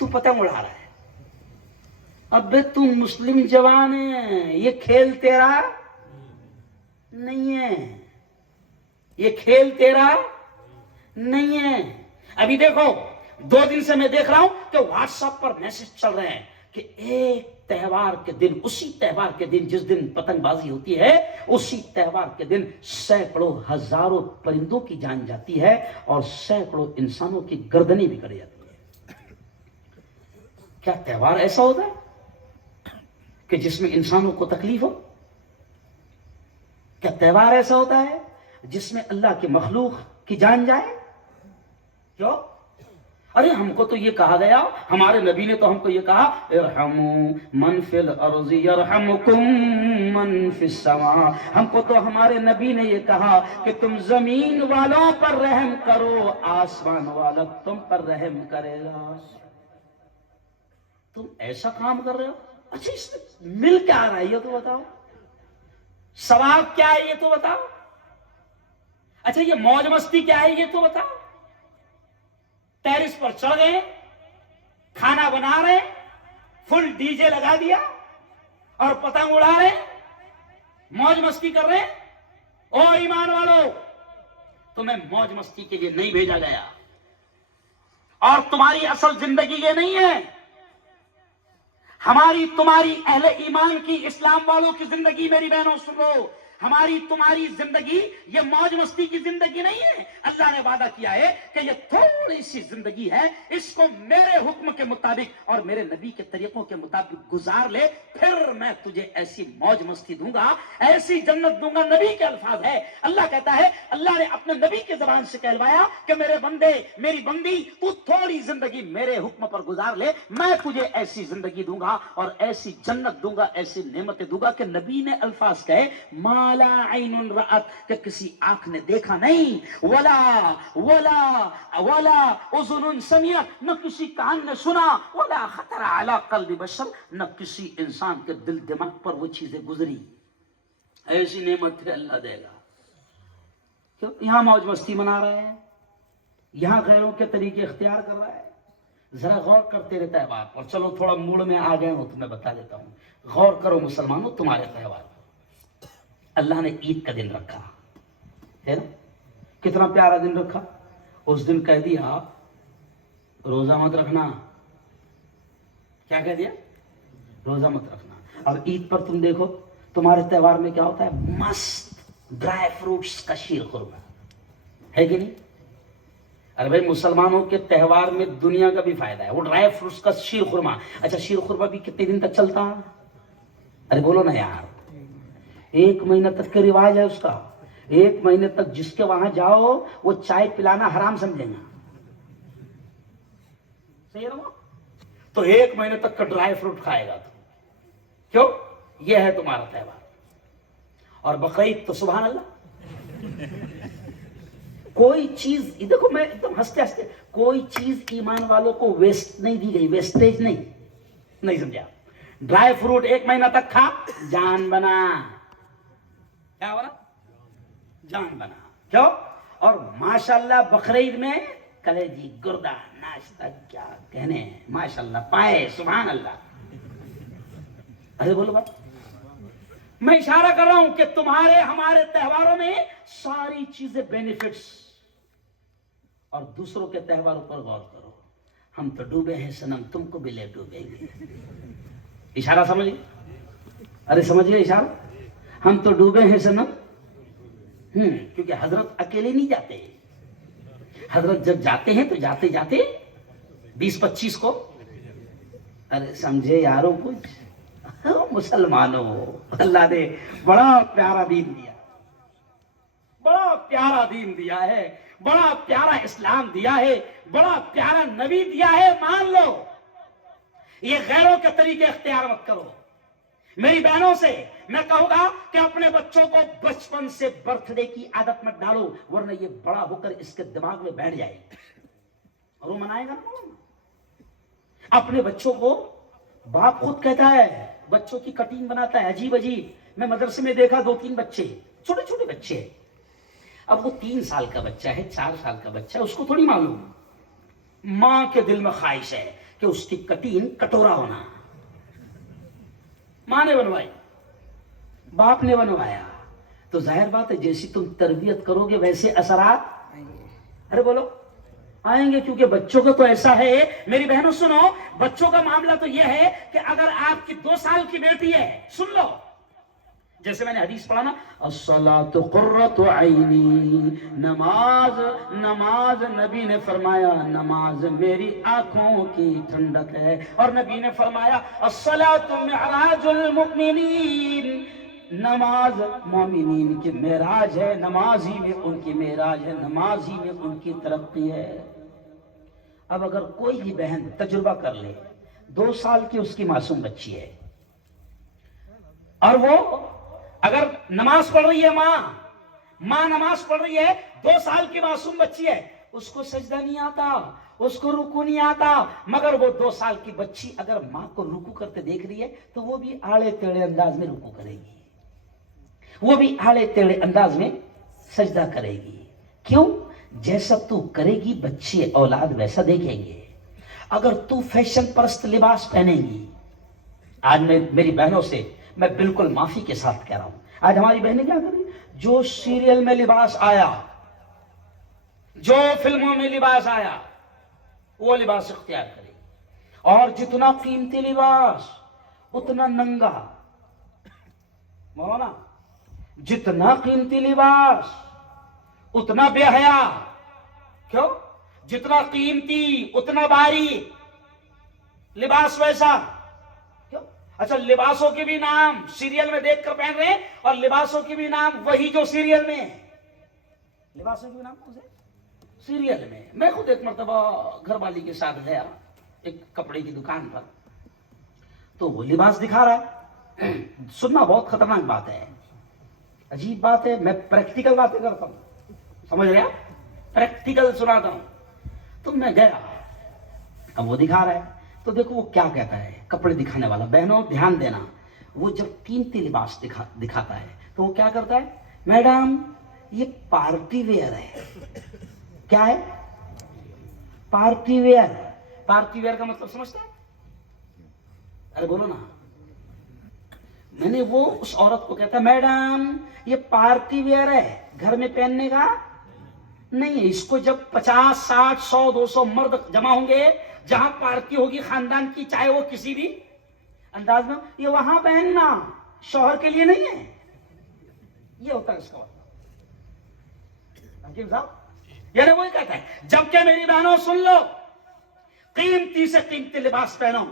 تو پتنگ اڑا رہا ہے. ابے تو مسلم جوان ہے, یہ کھیل تیرا نہیں ہے, یہ کھیل تیرا نہیں ہے. ابھی دیکھو 2 دن سے میں دیکھ رہا ہوں کہ واٹس ایپ پر میسج چل رہے ہیں کہ ایک تہوار کے دن, اسی تہوار کے دن جس دن پتنگ بازی ہوتی ہے, اسی تہوار کے دن سینکڑوں ہزاروں پرندوں کی جان جاتی ہے اور سینکڑوں انسانوں کی گردنیں بھی کٹ جاتی ہے. کیا تہوار ایسا ہوتا ہے کہ جس میں انسانوں کو تکلیف ہو؟ کیا تہوار ایسا ہوتا ہے جس میں اللہ کی مخلوق کی جان جائے؟ کیوں؟ ارے ہم کو تو یہ کہا گیا, ہمارے نبی نے تو ہم کو یہ کہا, ارحموا من فی الارض یرحمکم من فی السماء. ہم کو تو ہمارے نبی نے یہ کہا کہ تم زمین والوں پر رحم کرو, آسمان والا تم پر رحم کرے گا. تم ایسا کام کر رہے ہو, اچھا اس میں مل کیا آ رہا ہے یہ تو بتاؤ, ثواب کیا ہے یہ تو بتاؤ, اچھا یہ موج مستی کیا ہے یہ تو بتاؤ. ٹیرس پر چڑھ گئے, کھانا بنا رہے, فل ڈی جے لگا دیا اور پتنگ اڑا رہے, موج مستی کر رہے. او ایمان والو, تمہیں موج مستی کے لیے نہیں بھیجا گیا, اور تمہاری اصل زندگی یہ نہیں ہے. ہماری تمہاری اہل ایمان کی, اسلام والوں کی زندگی, میری بہنوں سن لو, ہماری تمہاری زندگی یہ موج مستی کی زندگی نہیں ہے. اللہ نے وعدہ کیا ہے کہ یہ تھوڑی سی زندگی ہے, اس کو میرے حکم کے مطابق اور میرے نبی کے طریقوں کے مطابق گزار لے, پھر میں تجھے ایسی موج مستی دوں گا, ایسی جنت دوں گا. نبی کے الفاظ ہے, اللہ کہتا ہے, اللہ نے اپنے نبی کی زبان سے کہلوایا کہ میرے بندے, میری بندی, تو تھوڑی زندگی میرے حکم پر گزار لے, میں تجھے ایسی زندگی دوں گا اور ایسی جنت دوں گا, ایسی نعمتیں دوں گا کہ نبی نے الفاظ کہے مالا عین رأت, کہ کسی آنکھ نے دیکھا نہیں, ولا ولا ولا اذن سمعت, نہ کسی کان نے سنا, ولا خطر علی قلب بشر, نہ کسی انسان کے دل دماغ پر وہ چیزیں گزری. ایسی نعمت ہے اللہ دے گا. کیوں یہاں موج مستی منا رہے ہیں, یہاں غیروں کے طریقے اختیار کر رہا ہے. ذرا غور کرتے رہے تہوار پر. چلو تھوڑا موڑ میں آ گئے ہو تو میں بتا دیتا ہوں, غور کرو مسلمانوں تمہارے تہوار. اللہ نے عید کا دن رکھا ہے نا, کتنا پیارا دن رکھا. اس دن کہہ دیا روزہ مت رکھنا. کیا کہہ دیا؟ روزہ مت رکھنا. اب عید پر تم دیکھو تمہارے تہوار میں کیا ہوتا ہے, مست ڈرائی فروٹس کا شیر خورما ہے کہ نہیں؟ ارے بھائی مسلمانوں کے تہوار میں دنیا کا بھی فائدہ ہے, وہ ڈرائی فروٹس کا شیر خورما. اچھا شیر خورما بھی کتنے دن تک چلتا؟ ارے بولو نا یار, 1 مہینہ تک کا رواج ہے اس کا. 1 مہینے تک جس کے وہاں جاؤ وہ چائے پلانا حرام سمجھیں گا. صحیح ہے نا؟ تو 1 مہینے تک کا ڈرائی فروٹ کھائے گا تو. کیوں؟ یہ ہے تمہارا تہوار. اور بقرعید تو سبحان اللہ, کوئی چیز دیکھو, میں ایک دم ہنستے ہنستے, کوئی چیز ایمان والوں کو ویسٹ نہیں دی گئی, ویسٹیج نہیں سمجھا. ڈرائی فروٹ 1 مہینہ تک کھا, جان بنا. کیا بنا؟ جان بنا. کیوں؟ اور ماشاءاللہ بقرعید میں کلیجی, گردہ, ناشتہ, کیا کہنے, ماشاءاللہ پائے, سبحان اللہ. ارے بولو بات. میں اشارہ کر رہا ہوں کہ تمہارے ہمارے تہواروں میں ساری چیزیں بینیفٹس, اور دوسروں کے تہواروں پر غور کرو. ہم تو ڈوبے ہیں صنم, تم کو بھی لے ڈوبیں گے. اشارہ سمجھے؟ ارے سمجھیے اشارہ. ہم تو ڈوبے ہیں صنم, کیونکہ حضرت اکیلے نہیں جاتے. حضرت جب جاتے ہیں تو جاتے جاتے 20-25 کو. ارے سمجھے یاروں کچھ مسلمانوں, اللہ نے بڑا پیارا دین دیا, بڑا پیارا دین دیا ہے, بڑا پیارا اسلام دیا ہے, بڑا پیارا نبی دیا ہے. مان لو, یہ غیروں کے طریقے اختیار مت کرو. میری بہنوں سے میں کہوں گا کہ اپنے بچوں کو بچپن سے برتھ ڈے کی عادت مت ڈالو, ورنہ یہ بڑا ہو کر اس کے دماغ میں بیٹھ جائے اور وہ منائے گا نا. اپنے بچوں کو باپ خود کہتا ہے, بچوں کی کٹنگ بناتا ہے عجیب عجیب. میں مدرسے میں دیکھا 2-3 بچے, چھوٹے چھوٹے بچے. اب وہ 3 سال کا بچہ ہے, 4 سال کا بچہ ہے, اس کو تھوڑی معلوم. ماں کے دل میں خواہش ہے کہ اس کی کٹین کٹورا ہونا. ماں نے بنوائی, باپ نے بنوایا, تو ظاہر بات ہے جیسی تم تربیت کرو گے ویسے اثرات ارے بولو آئیں گے, کیونکہ بچوں کا تو ایسا ہے. میری بہنوں سنو, بچوں کا معاملہ تو یہ ہے کہ اگر آپ کی 2 سال کی بیٹی ہے, سن لو, جیسے میں نے حدیث پڑھا نا, الصلاۃ قرۃ عینی, نماز نبی نے فرمایا نماز میری آنکھوں کی ٹھنڈک ہے. اور نبی نے فرمایا الصلاۃ معراج المؤمنین, نماز مومنین کی معراج ہے, نماز ہی میں ان کی معراج ہے, نماز ہی میں ان کی ترقی ہے. اب اگر کوئی بھی بہن تجربہ کر لے, 2 سال کی اس کی معصوم بچی ہے, اور وہ اگر نماز پڑھ رہی ہے, ماں نماز پڑھ رہی ہے, 2 سال کی معصوم بچی ہے, اس کو سجدہ نہیں آتا, اس کو رکوع نہیں آتا, مگر وہ 2 سال کی بچی اگر ماں کو رکوع کرتے دیکھ رہی ہے تو وہ بھی آڑے ٹیڑھے انداز میں رکوع کرے گی, وہ بھی آڑے ٹیڑھے انداز میں سجدہ کرے گی. کیوں؟ جیسا تو کرے گی بچے اولاد ویسا دیکھیں گے. اگر تو فیشن پرست لباس پہنے گی, آج میں میری بہنوں سے میں بالکل معافی کے ساتھ کہہ رہا ہوں, آج ہماری بہنیں کیا کریں, جو سیریل میں لباس آیا, جو فلموں میں لباس آیا, وہ لباس اختیار کرے گی, اور جتنا قیمتی لباس اتنا ننگا. مولانا, جتنا قیمتی لباس اتنا بے حیا. کیوں؟ جتنا قیمتی اتنا باریک لباس ویسا. کیوں؟ اچھا, لباسوں کے بھی نام سیریل میں دیکھ کر پہن رہے ہیں, اور لباسوں کے بھی نام وہی جو سیریل میں, لباسوں کے بھی نام کون سے سیریل میں. میں خود ایک مرتبہ گھر والی کے ساتھ گیا ایک کپڑے کی دکان پر, تو وہ لباس دکھا رہا ہے. سننا بہت خطرناک بات ہے, عجیب بات ہے, میں پریکٹیکل باتیں کرتا ہوں, سمجھ رہے آپ, پریکٹیکل سناتا ہوں. تو میں گیا, اب وہ دکھا رہا ہے, تو دیکھو وہ کیا کہتا ہے کپڑے دکھانے والا. بہنوں دھیان دینا, وہ جب قیمتی لباس دکھاتا ہے تو وہ کیا کرتا ہے, میڈم یہ پارٹی ویئر ہے. کیا ہے؟ Party wear. پارٹی ویئر کا مطلب سمجھتا ہے؟ ارے بولو نا. میں نے وہ اس عورت کو کہتا, میڈم یہ پارٹی ویئر ہے, گھر میں پہننے کا نہیں ہے. اس کو جب 50 60 100 200 مرد جمع ہوں گے, جہاں پارٹی ہوگی خاندان کی, چاہے وہ کسی بھی انداز میں, یہ وہاں پہننا, شوہر کے لیے نہیں ہے. یہ ہوتا ہے اس کا مطلب. حکیم صاحب, یعنی وہی کہتا ہے, جبکہ میری بہنوں سن لو, قیمتی سے قیمتی لباس پہنو,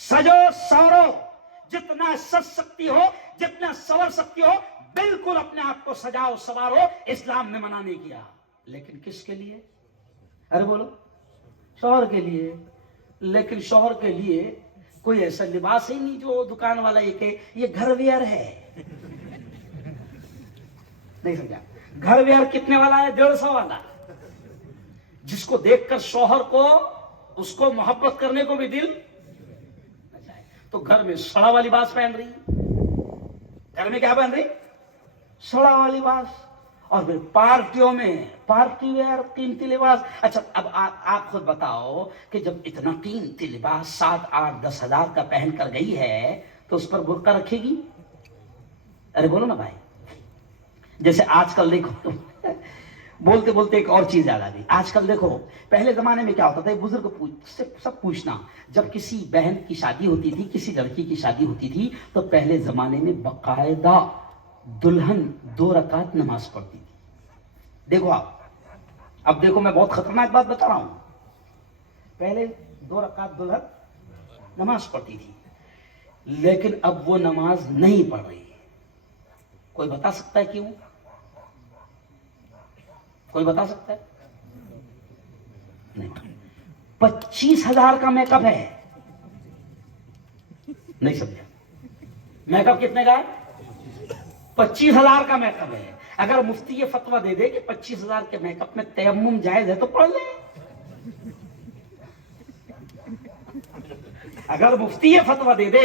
سجو سورو, جتنا سج سکتی ہو, جتنا سور سکتی ہو, بالکل اپنے آپ کو سجاؤ سوارو. اسلام نے منع نہیں کیا, لیکن کس کے لیے؟ ارے بولو, شوہر کے لیے. لیکن شوہر کے لیے کوئی ایسا لباس ہی نہیں جو دکان والا یہ کہ یہ گھر ویئر ہے. نہیں سمجھا؟ گھر ویئر کتنے والا ہے؟ 150 والا, جس کو دیکھ کر شوہر کو, اس کو محبت کرنے کو بھی دل. تو گھر میں سڑا ہوا لباس پہن رہی, گھر میں کیا پہن رہی؟ سڑا ہوا لباس. اور پھر پارٹیوں میں پارٹی ویئر قیمتی لباس. اچھا اب آپ خود بتاؤ کہ جب اتنا قیمتی لباس 7 8 10 ہزار کا پہن کر گئی ہے تو اس پر برقع رکھے گی؟ ارے بولو نا بھائی. جیسے آج کل دیکھو, بولتے بولتے ایک اور چیز یاد آ گئی. آج کل دیکھو, پہلے زمانے میں کیا ہوتا تھا, بزرگ سب پوچھنا, جب کسی بہن کی شادی ہوتی تھی, کسی لڑکی کی شادی ہوتی تھی, تو پہلے زمانے میں باقاعدہ دلہن 2 رکعت نماز پڑھتی تھی. دیکھو آپ, اب دیکھو میں بہت خطرناک بات بتا رہا ہوں. پہلے 2 رکعت دلہن نماز پڑھتی تھی, لیکن اب وہ نماز نہیں پڑھ رہی. کوئی بتا سکتا ہے کیوں؟ کوئی بتا سکتا ہے؟ نہیں. 25,000 کا میک اپ ہے. نہیں سمجھا؟ میک اپ کتنے کا ہے؟ 25,000 کا میک اپ ہے. اگر مفتی یہ فتویٰ دے دے کہ 25,000 کے میک اپ میں تیمم جائز ہے تو پڑھ لیں. اگر مفتی یہ فتویٰ دے دے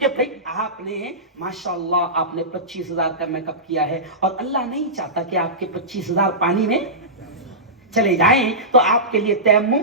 کہ بھئی آپ نے ماشاءاللہ آپ نے 25,000 کا میک اپ کیا ہے, اور اللہ نہیں چاہتا کہ آپ کے 25,000 پانی میں چلے جائیں, تو آپ کے لیے تیمم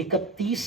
31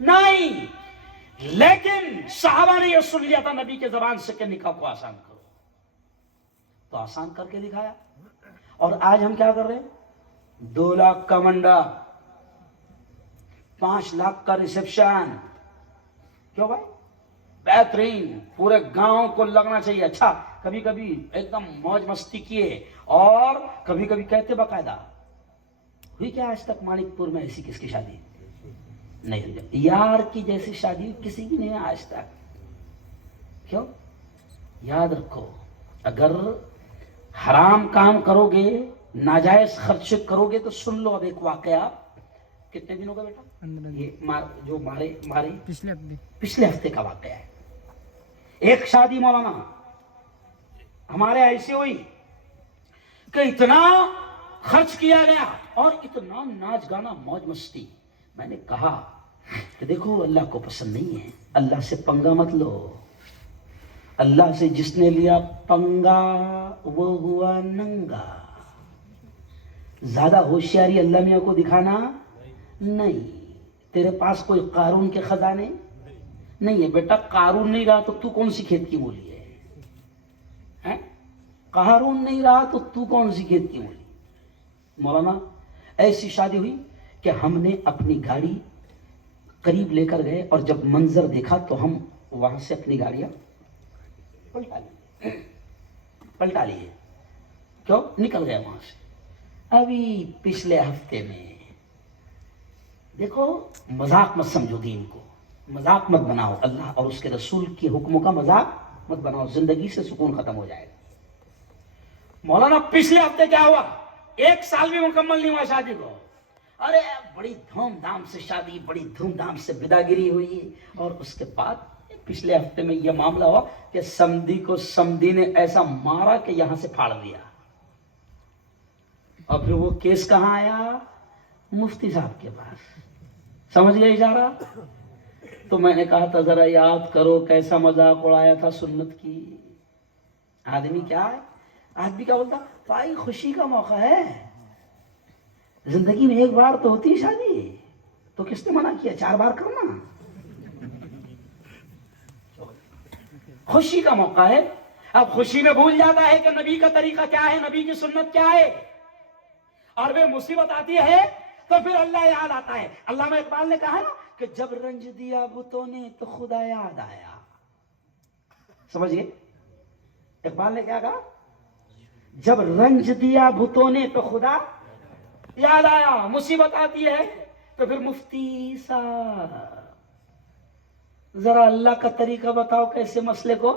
نہیں، لیکن صحابہ نے یہ سن لیا تھا نبی کے زبان سے کہ نکاح کو آسان کرو، تو آسان کر کے دکھایا۔ اور آج ہم کیا کر رہے ہیں؟ 2 لاکھ کا منڈپ، 5 لاکھ کا ریسپشن، کیوں بھائی؟ بہترین، پورے گاؤں کو لگنا چاہیے۔ اچھا کبھی کبھی ایک دم موج مستی کیے، اور کبھی کبھی کہتے باقاعدہ، ہوئی کیا آج تک مانک پور میں ایسی کس کی شادی نہیں ہوئی؟ یار کی جیسی شادی کسی کی نہیں ہے آج تک۔ کیوں؟ یاد رکھو، اگر حرام کام کرو گے، ناجائز خرچ کرو گے، تو سن لو اب ایک واقعہ۔ کتنے دنوں کا بیٹا؟ یہ جو مارے پچھلے ہفتے کا واقعہ ہے۔ ایک شادی مولانا ہمارے ایسی ہوئی کہ اتنا خرچ کیا گیا اور اتنا ناچ گانا موج مستی۔ میں نے کہا کہ دیکھو اللہ کو پسند نہیں ہے، اللہ سے پنگا مت لو۔ اللہ سے جس نے لیا پنگا وہ ہوا ننگا۔ زیادہ ہوشیاری اللہ میاں کو دکھانا نہیں۔ تیرے پاس کوئی قارون کے خزانے نہیں ہے بیٹا، قارون نہیں رہا تو تو کون سی کھیت کی مولی ہے؟ قارون نہیں رہا تو تو کون سی کھیت کی مولی؟ مولانا ایسی شادی ہوئی کہ ہم نے اپنی گاڑی قریب لے کر گئے، اور جب منظر دیکھا تو ہم وہاں سے اپنی گاڑیاں پلٹا لیے۔ کیوں؟ نکل گئے وہاں سے۔ ابھی پچھلے ہفتے میں دیکھو، مذاق مت سمجھو، دین کو مذاق مت بناؤ، اللہ اور اس کے رسول کے حکموں کا مذاق مت بناؤ، زندگی سے سکون ختم ہو جائے گا۔ مولانا پچھلے ہفتے کیا ہوا؟ 1 سال بھی مکمل نہیں ہوا شادی کو، ارے بڑی دھوم دھام سے شادی، بڑی دھوم دھام سے بداگیری ہوئی، اور اس کے بعد پچھلے ہفتے میں یہ معاملہ ہوا کہ سمدھی کو سمدھی نے ایسا مارا کہ یہاں سے پھاڑ دیا۔ اور پھر وہ کیس کہاں آیا؟ مفتی صاحب کے پاس۔ سمجھ گئے اشارہ؟ تو میں نے کہا تھا ذرا یاد کرو کیسا مذاق اڑایا تھا سنت کی۔ آدمی کیا ہے؟ آدمی کیا بولتا؟ بھائی خوشی کا موقع ہے، زندگی میں 1 بار تو ہوتی ہے شادی، تو کس نے منع کیا 4 بار کرنا؟ خوشی کا موقع ہے۔ اب خوشی میں بھول جاتا ہے کہ نبی کا طریقہ کیا ہے، نبی کی سنت کیا ہے، اور وہ مصیبت آتی ہے تو پھر اللہ یاد آتا ہے۔ علامہ اقبال نے کہا نا کہ جب رنج دیا بتوں نے تو خدا یاد آیا۔ سمجھئے اقبال نے کیا کہا؟ جب رنج دیا بتوں نے تو خدا یاد آیا۔ مصیبت آتی ہے تو پھر مفتی صاحب ذرا اللہ کا طریقہ بتاؤ کیسے مسئلے کو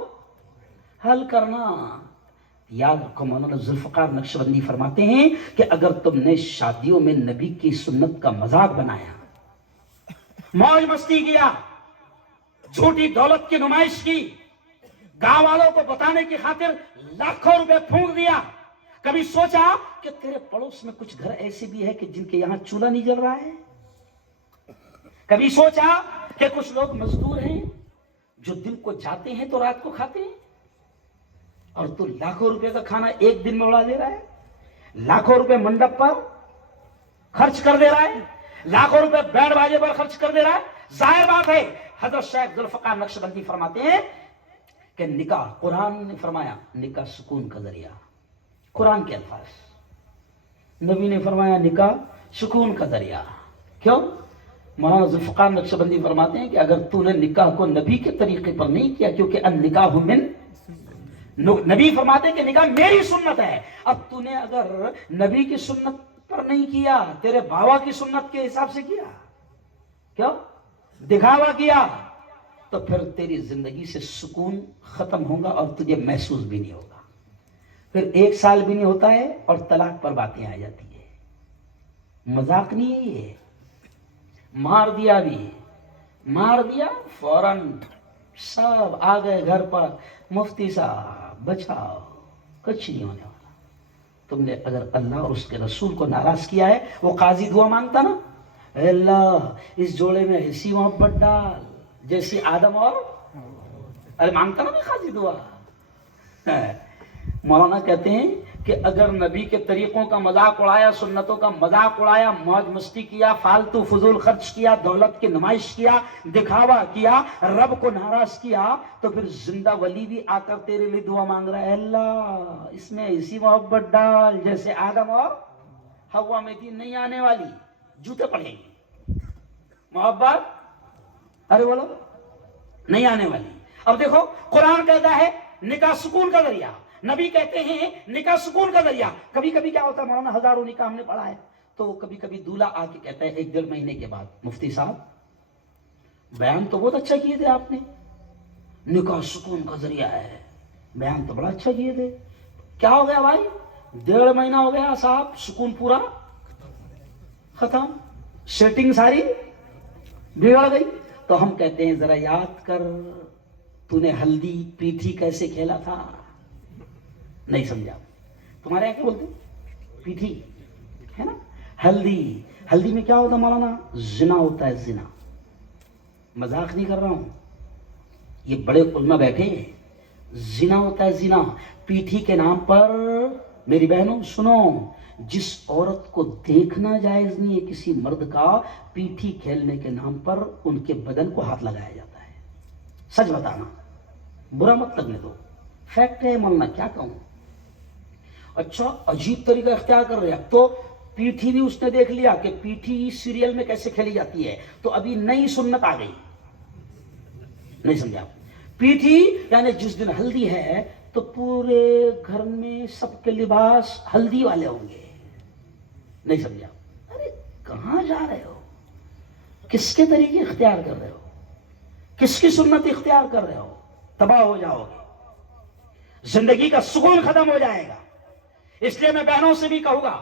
حل کرنا۔ یاد رکھو، مولانا ذوالفقار نقشبندی فرماتے ہیں کہ اگر تم نے شادیوں میں نبی کی سنت کا مذاق بنایا، موج مستی کیا، جھوٹی دولت کی نمائش کی، گاؤں والوں کو بتانے کی خاطر لاکھوں روپے پھونک دیا، کبھی سوچا کہ تیرے پڑوس میں کچھ گھر ایسے بھی ہے کہ جن کے یہاں چولہا نہیں جل رہا ہے؟ کبھی سوچا کہ کچھ لوگ مزدور ہیں جو دن کو جاتے ہیں تو رات کو کھاتے ہیں، اور تو لاکھوں روپے کا کھانا ایک دن میں اڑا دے رہا ہے، لاکھوں روپے منڈپ پر خرچ کر دے رہا ہے، لاکھوں روپے بینڈ باجے پر خرچ کر دے رہا ہے۔ ظاہر بات ہے، حضرت شیخ ذوالفقار نقشبندی فرماتے ہیں کہ نکاح، قرآن نے فرمایا نکاح سکون کا ذریعہ، قرآن کے الفاظ، نبی نے فرمایا نکاح سکون کا ذریعہ۔ کیوں؟ مولانا ذوالفقار نقشبندی فرماتے ہیں کہ اگر تو نے نکاح کو نبی کے طریقے پر نہیں کیا، کیونکہ النکاح من، نبی فرماتے ہیں کہ نکاح میری سنت ہے، اب تو نے اگر نبی کی سنت پر نہیں کیا، تیرے بابا کی سنت کے حساب سے کیا، کیوں دکھاوا کیا، تو پھر تیری زندگی سے سکون ختم ہوگا اور تجھے محسوس بھی نہیں ہوگا۔ پھر 1 سال بھی نہیں ہوتا ہے اور طلاق پر باتیں آ جاتی ہے۔ مذاق نہیں ہے یہ، مار دیا بھی، مار دیا فوراً سب آ گئے گھر پر، مفتی صاحب بچاؤ، کچھ نہیں ہونے والا۔ تم نے اگر اللہ اور اس کے رسول کو ناراض کیا ہے، وہ قاضی دعا مانگتا نا، اے اللہ اس جوڑے میں ایسی محبت ڈال جیسی آدم اور، ارے مانگتا نا قاضی دعا۔ مولانا کہتے ہیں کہ اگر نبی کے طریقوں کا مذاق اڑایا، سنتوں کا مذاق اڑایا، موج مستی کیا، فالتو فضول خرچ کیا، دولت کی نمائش کیا، دکھاوا کیا، رب کو ناراض کیا، تو پھر زندہ ولی بھی آ کر تیرے لیے دعا مانگ رہا ہے، اللہ اس میں ایسی محبت ڈال جیسے آدم اور ہوا میں تھی، نہیں آنے والی، جوتے پڑیں گے محبت، ارے بولو نہیں آنے والی۔ اب دیکھو قرآن کہتا ہے نکاح سکون کا ذریعہ، نبی کہتے ہیں نکاح سکون کا ذریعہ۔ کبھی کبھی کیا ہوتا ہے مولانا، ہزاروں نکاح ہم نے پڑھا ہے، تو کبھی کبھی دولہا آ کے کہتا ہے 1 مہینے کے بعد، مفتی صاحب بیان تو بہت اچھا کیے تھے آپ نے، نکاح سکون کا ذریعہ ہے، بیان تو بڑا اچھا کیے تھے، کیا ہو گیا بھائی؟ 1.5 مہینہ ہو گیا صاحب، سکون پورا ختم، سیٹنگ ساری بگڑ گئی۔ تو ہم کہتے ہیں ذرا یاد کر، تو نے ہلدی پیٹھی کیسے کھیلا تھا؟ نہیں سمجھا؟ تمہارے یہاں کیا بولتے ہیں؟ پیٹھی ہے نا، ہلدی، ہلدی میں کیا ہوتا ہے مولانا؟ زنا ہوتا ہے، زنا، مذاق نہیں کر رہا ہوں، یہ بڑے علماء بیٹھے ہیں، زنا ہوتا ہے، زنا۔ پیٹھی کے نام پر میری بہنوں سنو، جس عورت کو دیکھنا جائز نہیں ہے کسی مرد کا، پیٹھی کھیلنے کے نام پر ان کے بدن کو ہاتھ لگایا جاتا ہے۔ سچ بتانا، برا مت لگنے دو، فیکٹ ہے مولانا، کیا کہوں۔ اچھا عجیب طریقہ اختیار کر رہے ہیں، اب تو پیٹھی بھی اس نے دیکھ لیا کہ پیٹھی سیریل میں کیسے کھیلی جاتی ہے، تو ابھی نئی سنت آ گئی، نہیں سمجھا؟ پیٹھی یعنی جس دن ہلدی ہے تو پورے گھر میں سب کے لباس ہلدی والے ہوں گے، نہیں سمجھا؟ ارے کہاں جا رہے ہو؟ کس کے طریقے اختیار کر رہے ہو؟ کس کی سنت اختیار کر رہے ہو؟ تباہ ہو جاؤ گے، زندگی کا سکون ختم ہو جائے گا۔ اس لیے میں بہنوں سے بھی کہوں گا،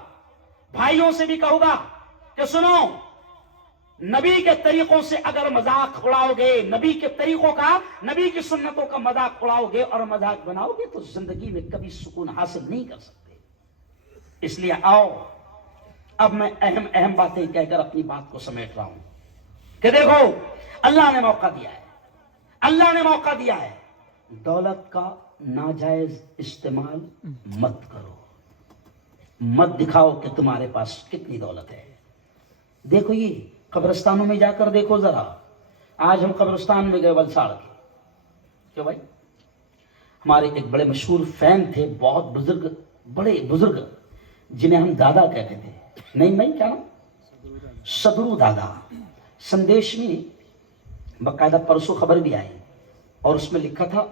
بھائیوں سے بھی کہوں گا کہ سنو، نبی کے طریقوں سے اگر مذاق اڑاؤ گے، نبی کے طریقوں کا، نبی کی سنتوں کا مذاق اڑاؤ گے اور مذاق بناؤ گے تو زندگی میں کبھی سکون حاصل نہیں کر سکتے۔ اس لیے آؤ، اب میں اہم باتیں کہہ کر اپنی بات کو سمیٹ رہا ہوں کہ دیکھو، اللہ نے موقع دیا ہے، اللہ نے موقع دیا ہے، دولت کا ناجائز استعمال مت کرو، مت دکھاؤ کہ تمہارے پاس کتنی دولت ہے۔ دیکھو یہ قبرستانوں میں جا کر دیکھو ذرا، آج ہم قبرستان میں گئے ولساڑ کے، کیوں بھائی؟ ہمارے ایک بڑے مشہور فین تھے، بہت بزرگ، بڑے بزرگ، جنہیں ہم دادا کہتے تھے، نہیں بھائی کیا نام؟ صدرو دادا۔ سندیش میں باقاعدہ پرسوں خبر بھی آئی اور اس میں لکھا تھا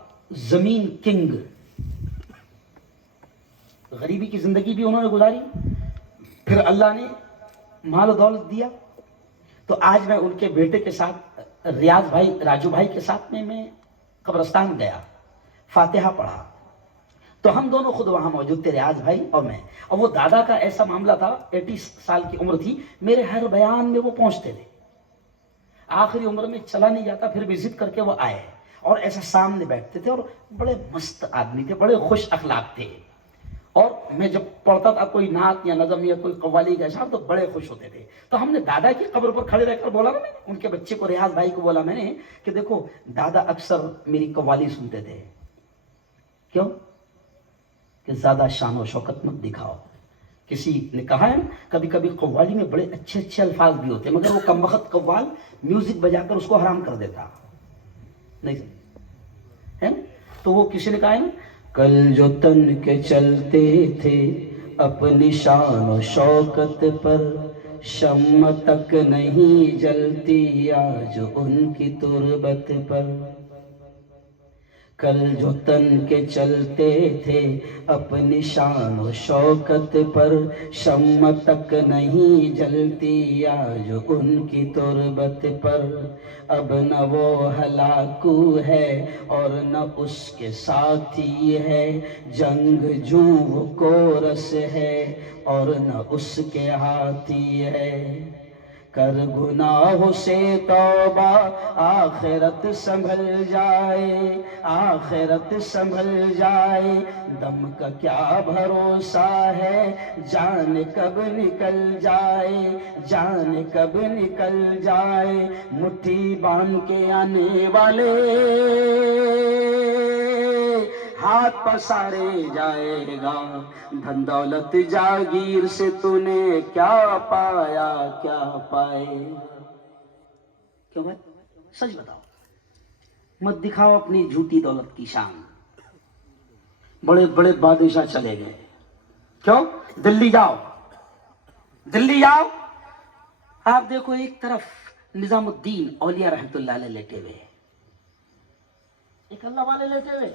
زمین کنگ، غریبی کی زندگی بھی انہوں نے گزاری، پھر اللہ نے مال و دولت دیا۔ تو آج میں ان کے بیٹے کے ساتھ، ریاض بھائی، راجو بھائی کے ساتھ میں قبرستان گیا، فاتحہ پڑھا، تو ہم دونوں خود وہاں موجود تھے، ریاض بھائی اور میں، اور وہ دادا کا ایسا معاملہ تھا، 80 سال کی عمر تھی، میرے ہر بیان میں وہ پہنچتے تھے، آخری عمر میں چلا نہیں جاتا، پھر بھی ضد کر کے وہ آئے اور ایسا سامنے بیٹھتے تھے، اور بڑے مست آدمی تھے، بڑے خوش اخلاق تھے، اور میں جب پڑھتا تھا کوئی نعت یا نظم یا کوئی قوالی کا اشعار تو بڑے خوش ہوتے تھے۔ تو ہم نے دادا کی قبر پر کھڑے رہ کر بولا نا، میں نے ان کے بچے کو، ریاض بھائی کو بولا میں نے کہ دیکھو دادا اکثر میری قوالی سنتے تھے، کیوں کہ زیادہ شان و شوکت مت دکھاؤ۔ کسی نے کہا ہے نا، کبھی کبھی قوالی میں بڑے اچھے اچھے الفاظ بھی ہوتے ہیں، مگر وہ کم وقت قوال میوزک بجا کر اس کو حرام کر دیتا، نہیں ہے نا؟ تو وہ کسی نے کہا ہے نا، کل جو تن کے چلتے تھے اپنی شان و شوکت پر، شمع تک نہیں جلتی آج ان کی تربت پر۔ کل جو تن کے چلتے تھے اپنی شان و شوکت پر، شمع تک نہیں جلتی آج ان کی تربت پر۔ اب نہ وہ ہلاکو ہے اور نہ اس کے ساتھی ہے، جنگ جو وہ کورس ہے اور نہ اس کے ہاتھی ہے۔ کر گناہ سے توبہ آخرت سنبھل جائے، آخرت سنبھل جائے، دم کا کیا بھروسہ ہے، جان کب نکل جائے، جان کب نکل جائے، مٹھی باندھ کے آنے والے ہاتھ پسارے جائے گا. دھن دولت جاگیر سے تو نے کیا پایا کیا پائے. کیوں بھائی سچ بتاؤ, مت دکھاؤ اپنی جھوٹی دولت کی شان. بڑے بڑے بادشاہ چلے گئے, کیوں؟ دلی جاؤ, دلی جاؤ, آپ دیکھو ایک طرف نظام الدین اولیاء رحمت اللہ علیہ لیٹے ہوئے, ایک اللہ والے لیٹے ہوئے,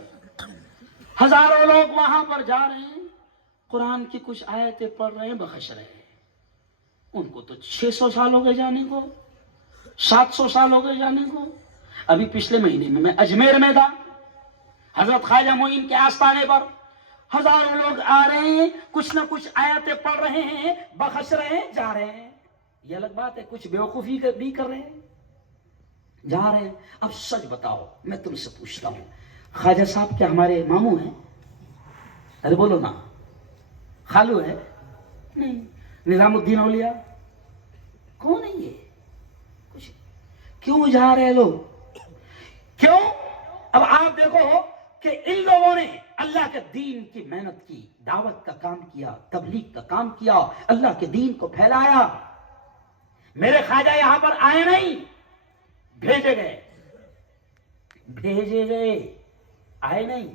ہزاروں لوگ وہاں پر جا رہے ہیں, قرآن کی کچھ آیتیں پڑھ رہے ہیں, بخش رہے ہیں. ان کو تو 600 سال ہو گئے جانے کو, 700 سال ہو گئے جانے کو. ابھی پچھلے مہینے میں اجمیر میں تھا, حضرت خواجہ معین کے آستانے پر ہزاروں لوگ آ رہے ہیں, کچھ نہ کچھ آیتیں پڑھ رہے ہیں, بخش رہے ہیں, جا رہے ہیں. یہ الگ بات ہے, کچھ بیوقوفی بھی کر رہے ہیں, جا رہے ہیں. اب سچ بتاؤ, میں تم سے پوچھتا ہوں, خواجہ صاحب کیا ہمارے ماموں ہیں؟ ارے بولو نا, خالو ہے؟ نہیں. نظام الدین اولیاء کون ہے یہ؟ کچھ. کیوں جا رہے لوگ؟ کیوں؟ اب آپ دیکھو کہ ان لوگوں نے اللہ کے دین کی محنت کی, دعوت کا کام کیا, تبلیغ کا کام کیا, اللہ کے دین کو پھیلایا. میرے خواجہ یہاں پر آئے نہیں, بھیجے گئے, بھیجے گئے, آئے نہیں.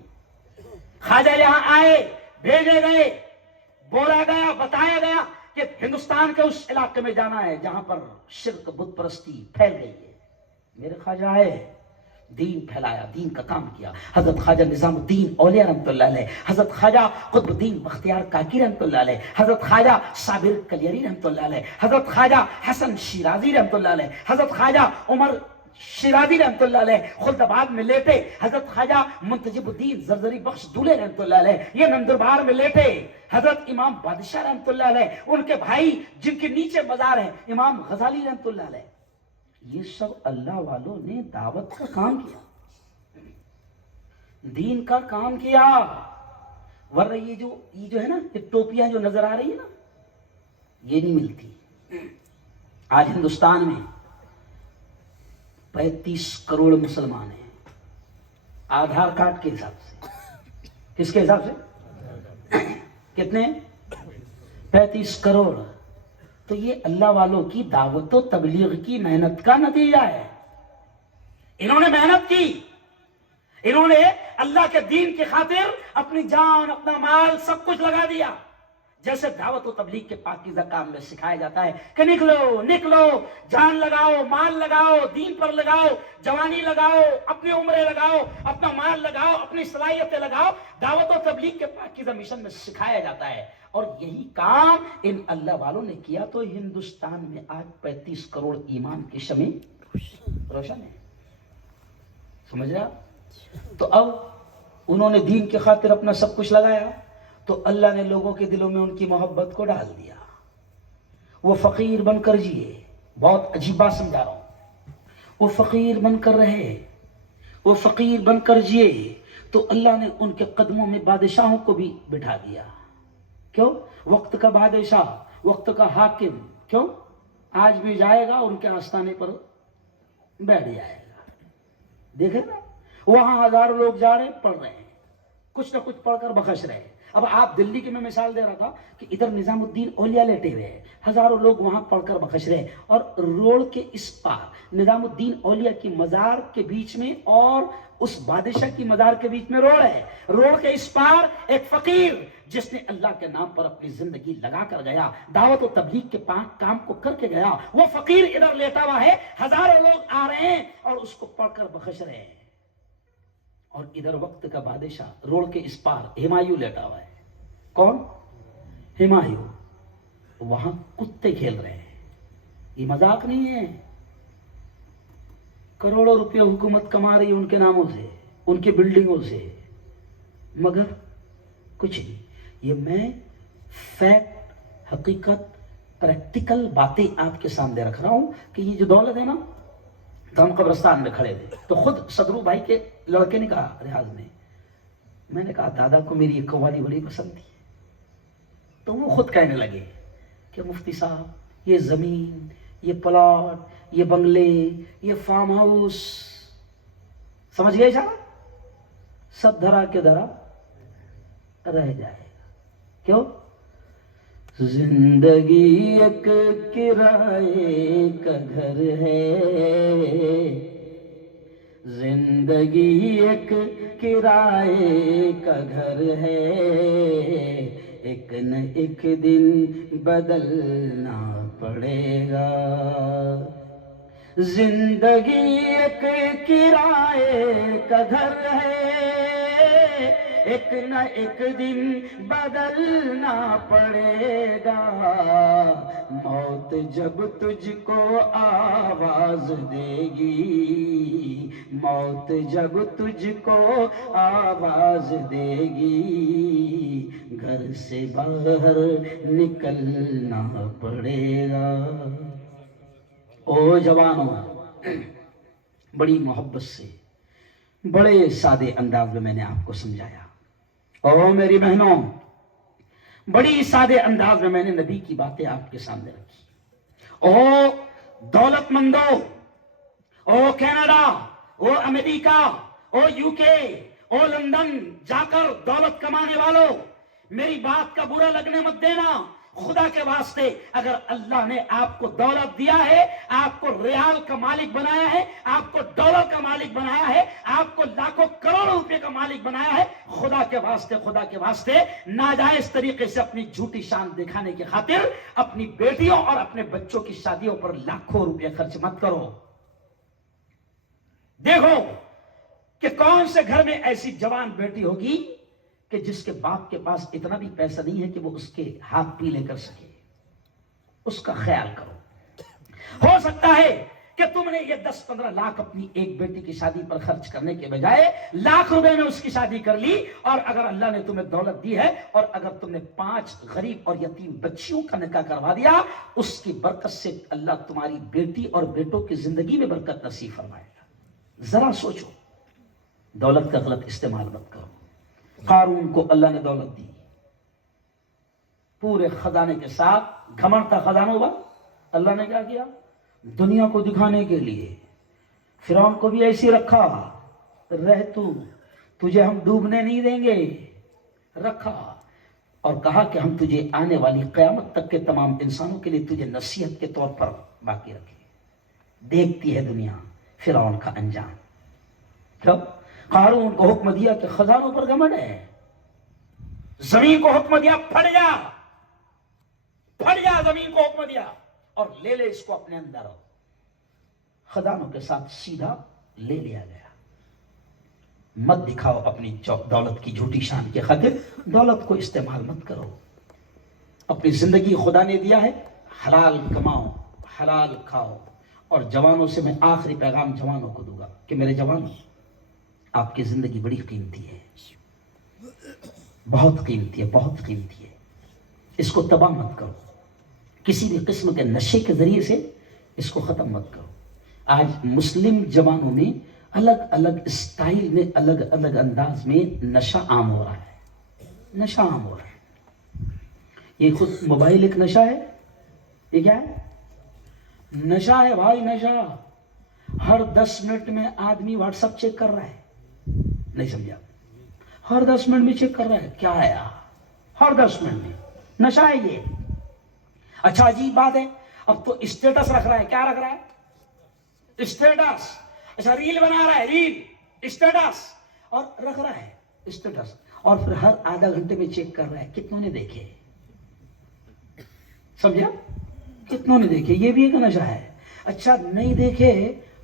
خواجہ یہاں آئے, بھیجے گئے, بولا گیا, بتایا گیا کہ ہندوستان کے اس علاقے میں جانا ہے جہاں پر شرک بت پرستی پھیل گئی ہے. میرے خواجہ آئے, دین پھیلایا, دین کا کام کیا. حضرت خواجہ نظام الدین اولیاء رحمت اللہ علیہ, حضرت خواجہ قطب الدین بختیار کاکی رحمت اللہ علیہ, حضرت خواجہ صابر کلیری رحمت اللہ علیہ, حضرت خواجہ حسن شیرازی رحمت اللہ علیہ, حضرت خواجہ عمر شیرازی رحمت اللہ علیہ خلد آباد میں لیٹے, حضرت خواجہ منتجب الدین زرزری بخش دولے رحمت اللہ علیہ یہ نندربار میں لیٹے, حضرت امام بادشاہ رحمت اللہ علیہ, ان کے بھائی جن کے نیچے مزار ہے امام غزالی رحمت اللہ علیہ, یہ سب اللہ والوں نے دعوت کا کام کیا, دین کا کام کیا. ورنہ یہ جو ہے نا, یہ ٹوپیاں جو نظر آ رہی ہے نا, یہ نہیں ملتی. آج ہندوستان میں 35 کروڑ مسلمان ہیں, آدھار کارڈ کے حساب سے. کس کے حساب سے؟ کتنے؟ 35 کروڑ. تو یہ اللہ والوں کی دعوت و تبلیغ کی محنت کا نتیجہ ہے. انہوں نے محنت کی, انہوں نے اللہ کے دین کی خاطر اپنی جان, اپنا مال, سب کچھ لگا دیا. جیسے دعوت و تبلیغ کے پاکیزہ کام میں سکھایا جاتا ہے کہ نکلو نکلو, جان لگاؤ, مال لگاؤ, دین پر لگاؤ, جوانی لگاؤ, اپنی عمریں لگاؤ, اپنا مال لگاؤ, اپنی صلاحیتیں لگاؤ, دعوت و تبلیغ کے پاکیزہ مشن میں سکھایا جاتا ہے. اور یہی کام ان اللہ والوں نے کیا, تو ہندوستان میں آج 35 کروڑ ایمان کی شمع روشن ہے. سمجھ رہا؟ تو اب انہوں نے دین کی خاطر اپنا سب کچھ لگایا, تو اللہ نے لوگوں کے دلوں میں ان کی محبت کو ڈال دیا. وہ فقیر بن کر جیے, بہت عجیب بات سمجھا رہا ہوں, وہ فقیر بن کر رہے, وہ فقیر بن کر جیے, تو اللہ نے ان کے قدموں میں بادشاہوں کو بھی بٹھا دیا. کیوں؟ وقت کا بادشاہ, وقت کا حاکم. کیوں؟ آج بھی جائے گا ان کے آستانے پر بیٹھ جائے گا. دیکھیں نا, وہاں ہزاروں لوگ جا رہے ہیں, پڑھ رہے ہیں, کچھ نہ کچھ پڑھ کر بخش رہے ہیں. اب آپ دلی کی میں مثال دے رہا تھا کہ ادھر نظام الدین اولیاء لیٹے ہوئے ہیں, ہزاروں لوگ وہاں پڑھ کر بخش رہے ہیں, اور روڈ کے اس پار نظام الدین اولیاء کی مزار کے بیچ میں اور اس بادشاہ کی مزار کے بیچ میں روڈ ہے. روڈ کے اس پار ایک فقیر جس نے اللہ کے نام پر اپنی زندگی لگا کر گیا, دعوت و تبلیغ کے کام کو کر کے گیا, وہ فقیر ادھر لیٹا ہوا ہے, ہزاروں لوگ آ رہے ہیں اور اس کو پڑھ کر بخش رہے ہیں. اور ادھر وقت کا بادشاہ روڈ کے اس پار ہمایوں لیٹا ہوا ہے. کون؟ ہمایوں. وہاں کتے کھیل رہے ہیں. یہ مذاق نہیں ہے, کروڑوں روپے حکومت کما رہی ہے ان کے ناموں سے, ان کی بلڈنگوں سے, مگر کچھ نہیں. یہ میں فیکٹ, حقیقت, پریکٹیکل باتیں آپ کے سامنے رکھ رہا ہوں کہ یہ جو دولت ہے نا, تو ہم قبرستان میں کھڑے تھے, تو خود صدرو بھائی کے لڑکے نے کہا ریاض میں نے کہا دادا کو میری یہ قوالی بڑی پسند تھی. تو وہ خود کہنے لگے کہ مفتی صاحب یہ زمین, یہ پلاٹ, یہ بنگلے, یہ فارم ہاؤس, سمجھ گئے جا, سب دھرا کے دھرا رہ جائے گا. کیوں؟ زندگی ایک کرائے کا گھر ہے، زندگی ایک کرائے کا گھر ہے، ایک نہ ایک دن بدلنا پڑے گا. زندگی ایک کرائے کا گھر ہے، ایک نہ ایک دن بدلنا پڑے گا. موت جب تجھ کو آواز دے گی، موت جب تجھ کو آواز دے گی، گھر سے باہر نکلنا پڑے گا. او جوانوں، بڑی محبت سے بڑے سادے انداز میں میں نے آپ کو سمجھایا. او میری بہنوں، بڑی سادے انداز میں میں نے نبی کی باتیں آپ کے سامنے رکھی. او دولت مندو، او Canada, O America, O you کے، او لندن جا کر دولت کمانے والوں، میری بات کا برا لگنے مت دینا. خدا کے واسطے اگر اللہ نے آپ کو دولت دیا ہے، آپ کو ریال کا مالک بنایا ہے، آپ کو ڈالر کا مالک بنایا ہے، آپ کو لاکھوں کروڑوں روپے کا مالک بنایا ہے، خدا کے واسطے ناجائز طریقے سے اپنی جھوٹی شان دکھانے کی خاطر اپنی بیٹیوں اور اپنے بچوں کی شادیوں پر لاکھوں روپے خرچ مت کرو. دیکھو کہ کون سے گھر میں ایسی جوان بیٹی ہوگی کہ جس کے باپ کے پاس اتنا بھی پیسہ نہیں ہے کہ وہ اس کے ہاتھ پیلے کر سکے. اس کا خیال کرو. ہو سکتا ہے کہ تم نے یہ 10-15 لاکھ اپنی ایک بیٹی کی شادی پر خرچ کرنے کے بجائے لاکھ روپے میں اس کی شادی کر لی، اور اگر اللہ نے تمہیں دولت دی ہے اور اگر تم نے 5 غریب اور یتیم بچیوں کا نکاح کروا دیا، اس کی برکت سے اللہ تمہاری بیٹی اور بیٹوں کی زندگی میں برکت نصیب فرمائے گا. ذرا سوچو، دولت کا غلط استعمال مت کرو. قارون کو اللہ نے دولت دی، پورے خزانے کے ساتھ گھمنڈ کا خزانہ ہوا. اللہ نے کیا کیا؟ دنیا کو دکھانے کے لیے فرعون کو بھی ایسی رکھا، رہ تجھے ہم ڈوبنے نہیں دیں گے، رکھا اور کہا کہ ہم تجھے آنے والی قیامت تک کے تمام انسانوں کے لیے تجھے نصیحت کے طور پر باقی رکھے. دیکھتی ہے دنیا فرعون کا انجام. کب قارون کو حکم دیا کہ خزانوں پر گھمنڈ ہے، زمین کو حکم دیا پھٹ جا، زمین کو حکم دیا اور لے اس کو اپنے اندر. خزانوں کے ساتھ سیدھا لے لیا گیا. مت دکھاؤ اپنی دولت کی جھوٹی شان کی خاطر، دولت کو استعمال مت کرو. اپنی زندگی خدا نے دیا ہے، حلال کماؤ، حلال کھاؤ. اور جوانوں سے میں آخری پیغام جوانوں کو دوں گا کہ میرے جوانوں، آپ کی زندگی بڑی قیمتی ہے، بہت قیمتی ہے، بہت قیمتی ہے. اس کو تباہ مت کرو. کسی بھی قسم کے نشے کے ذریعے سے اس کو ختم مت کرو. آج مسلم جوانوں میں الگ الگ اسٹائل میں، الگ الگ انداز میں نشہ عام ہو رہا ہے. نشہ عام ہو رہا ہے. یہ خود موبائل ایک نشہ ہے. یہ کیا ہے؟ نشہ ہے بھائی، نشہ. ہر 10 منٹ میں آدمی واٹس ایپ چیک کر رہا ہے. نہیں سمجھا؟ ہر 10 منٹ میں چیک کر رہا ہے. کیا ہے یار؟ ہر 10 منٹ میں نشہ ہے یہ. اچھا عجیب بات ہے، اب تو اسٹیٹس رکھ رہا ہے. کیا رکھ رہا ہے؟ اسٹیٹس. اچھا ریل بنا رہا ہے، ریل اسٹیٹس، اور رکھ رہا ہے اسٹیٹس، اور پھر ہر آدھا گھنٹے میں چیک کر رہا ہے کتنوں نے دیکھے. سمجھا؟ کتنوں نے دیکھے. یہ بھی ایک نشہ ہے. اچھا نہیں دیکھے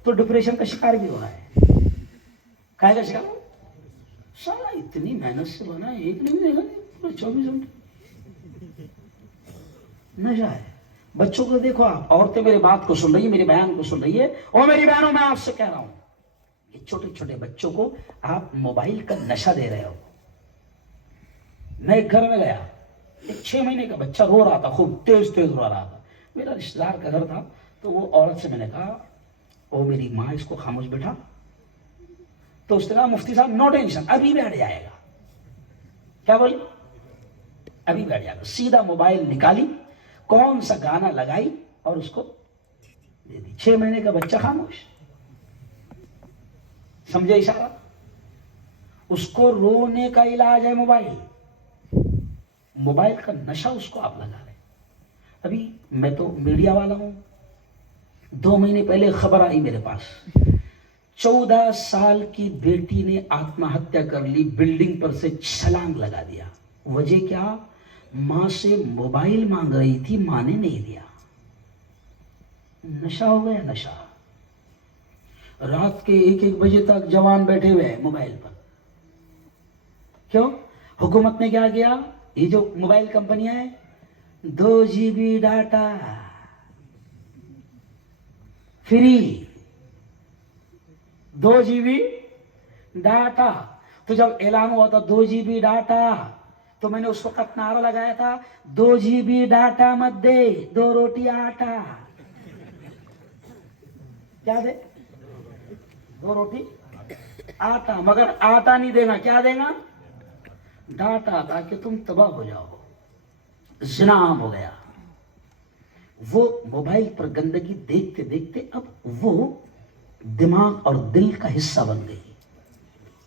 تو ڈپریشن کا شکار بھی ہو رہا ہے. کہے کا شکار؟ سارا اتنی محنت سے بنا ہے، ایک نے بھی دیکھا نہیں، پورے 24 گھنٹے. نشہ ہے. بچوں کو دیکھو آپ، عورتیں میری بات کو سن رہی ہے، میری بیان کو سن رہی ہے، اور میری بہنوں میں آپ سے کہہ رہا ہوں، یہ چھوٹے چھوٹے بچوں کو آپ موبائل کا نشہ دے رہے ہو. میں ایک گھر میں گیا، ایک 6 مہینے کا بچہ رو رہا تھا، خوب تیز رو رہا تھا. میرا رشتہ دار کا گھر تھا، تو وہ عورت سے میں نے کہا، او میری ماں اس کو خاموش بٹھا. تو اس نے کہا مفتی صاحب نو ٹینشن، ابھی بیٹھ جائے گا. کیا بولی؟ ابھی بیٹھ جائے گا. سیدھا موبائل نکالی، کون سا گانا لگائی اور اس کو دے دی. 6 مہینے کا بچہ خاموش. سمجھے اشارہ؟ اس کو رونے کا علاج ہے موبائل. موبائل کا نشہ اس کو آپ لگا رہے ہیں. ابھی میں تو میڈیا والا ہوں, 2 مہینے پہلے خبر آئی میرے پاس, 14 سال کی بیٹی نے آتم ہتیا کر لی, بلڈنگ پر سے چھلانگ لگا دیا. وجہ کیا؟ ماں سے موبائل مانگ رہی تھی, ماں نے نہیں دیا. نشہ ہو گیا نشہ. رات کے 1 بجے تک جوان بیٹھے ہوئے ہیں موبائل پر. کیوں؟ حکومت نے کیا کیا؟ یہ جو موبائل کمپنیاں ہیں, 2 GB data free, 2 GB data. تو جب اعلان ہوا تھا 2 GB ڈاٹا, تو میں نے اس وقت نعرہ لگایا تھا, 2 GB ڈاٹا مت دے, 2 روٹی آٹا. کیا دے؟ 2 روٹی آٹا. مگر آٹا نہیں دینا, کیا دینا؟ ڈاٹا, تاکہ تم تباہ ہو جاؤ. زنا عام ہو گیا. وہ موبائل پر گندگی دیکھتے دیکھتے اب وہ دماغ اور دل کا حصہ بن گئی.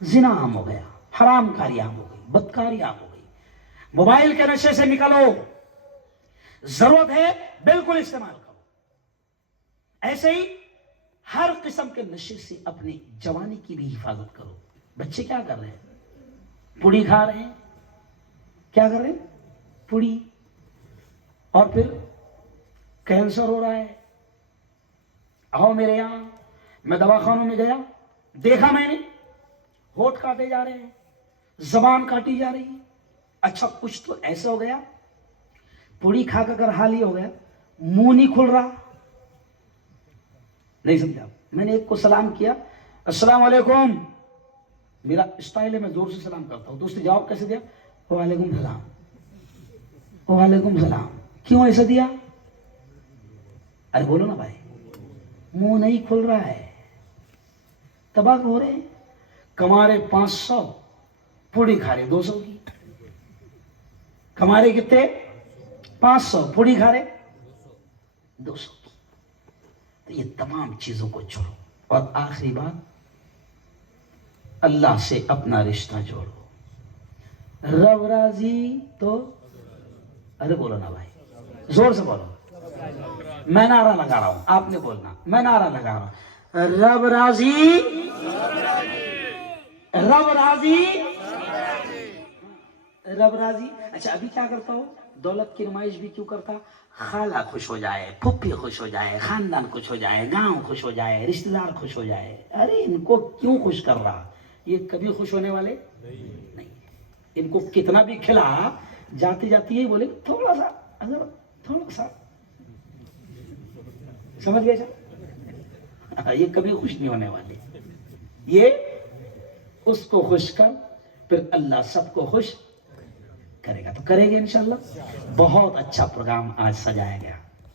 زنا عام ہو گیا, حرام کاری عام ہو گئی, بدکاری عام ہو گئی. موبائل کے نشے سے نکلو, ضرورت ہے بالکل استعمال کرو. ایسے ہی ہر قسم کے نشے سے اپنی جوانی کی بھی حفاظت کرو. بچے کیا کر رہے ہیں؟ پوڑی کھا رہے ہیں. کیا کر رہے ہیں؟ پوڑی. اور پھر کینسر ہو رہا ہے. آؤ میرے یہاں, میں دواخانوں میں گیا, دیکھا میں نے, ہونٹ کاٹے جا رہے ہیں, زبان کاٹی جا رہی ہے. اچھا کچھ تو ایسا ہو گیا, پوڑی کھا کر حال ہی ہو گیا, منہ نہیں کھل رہا. نہیں سمجھا؟ میں نے ایک کو سلام کیا, السلام علیکم. میرا اسٹائل ہے, میں زور سے سلام کرتا ہوں. دوسرے جواب کیسے دیا؟ وعلیکم السلام. وعلیکم السلام. کیوں ایسا دیا؟ ارے بولو نا بھائی, منہ نہیں کھل رہا ہے, تباہ ہو رہے ہیں. کمارے 500, پوڑی کھا رہے 200 کی. کمارے کتنے؟ 500, پوڑی کھا رہے 200 کی. تو یہ تمام چیزوں کو چھوڑو. اور آخری بات, اللہ سے اپنا رشتہ جوڑو. رب راضی تو, ارے بولو نا بھائی, زور سے بولو. میں نعرہ لگا رہا ہوں, آپ نے بولنا. میں نعرہ لگا رہا ہوں, رب راضی, رب راضی, رب راضی. اچھا ابھی کیا کرتا ہوں؟ دولت کی نمائش بھی کیوں کرتا؟ خالہ خوش ہو جائے, پھپھی خوش ہو جائے, خاندان خوش ہو جائے, گاؤں خوش ہو جائے, رشتہ دار خوش ہو جائے. ارے ان کو کیوں خوش کر رہا؟ یہ کبھی خوش ہونے والے نہیں. ان کو کتنا بھی کھلا, جاتی جاتی ہی بولے تھوڑا سا, اگر تھوڑا سا, سمجھ گئے سر؟ یہ کبھی خوش نہیں ہونے والے. یہ اس کو خوش کر, پھر اللہ سب کو خوش کرے گا. تو کریں گے انشاءاللہ. بہت اچھا پروگرام آج سجایا گیا.